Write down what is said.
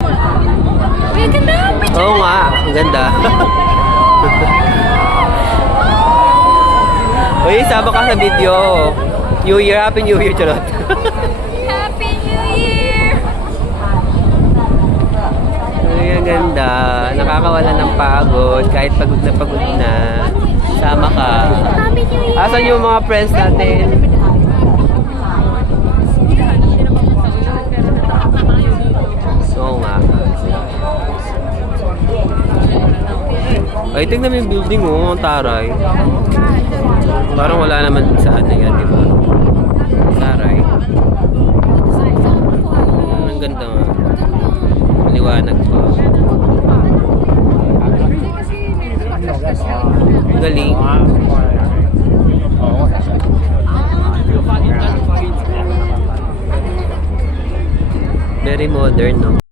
Uy, ang ganda! Oo nga, ang ganda. Uy, sama ka sa video. New Year, Happy New Year, charot. Happy New Year! Uy, ang ganda. Nakakawala ng pagod. Kahit pagod na. Sama ka. Happy New Year! Asan yung mga friends natin? Oo nga. Ay, tignan mo yung building oh, ang taray. Parang wala naman sa ano yan, di ba? Taray. Ang ganda nga. Maliwanag pa. Galing. Very modern, no?